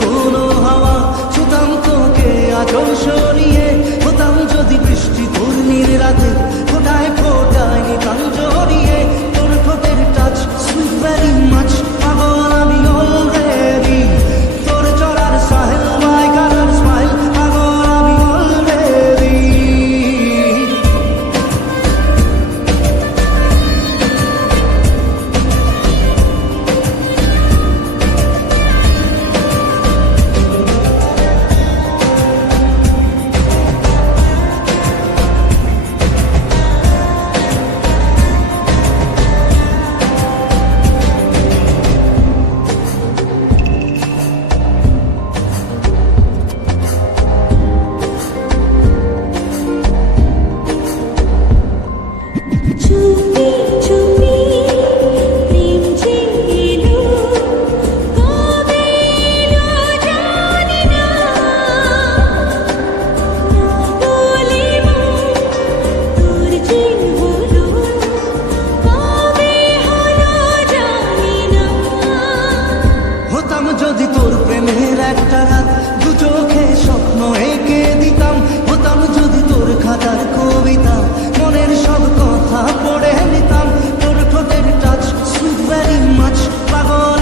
কোনো হাওয়া, ছুতাম তোকে আঁচল সরিয়ে। হতাম যদি বৃষ্টি ঘূর্ণির রাতে, ফোটায় ফোটায় নিতাম জড়িয়ে। তোর ঠোঁটের টাচ সুইট ভেরি মাচ, পাগল আমি অলরেডি। তোর চড়ার সাহেল মাই কালার স্মাইল, পাগল আমি অলরেডি। চুপি চুপি প্রেম যে এলো, কবে এলো জানি না। না বলে মন তোর যে হলো, কবে হলো জানি না। হতাম যদি তোর প্রেমের একটা রাত, দু চোখে স্বপ্ন এঁকে দিতাম। হতাম যদি তোর খাতার কবিতা, মনের সব কথা পড়ে নিতাম। তোর ঠোঁটের টাচ সুইট ভেরি মাচ, পাগল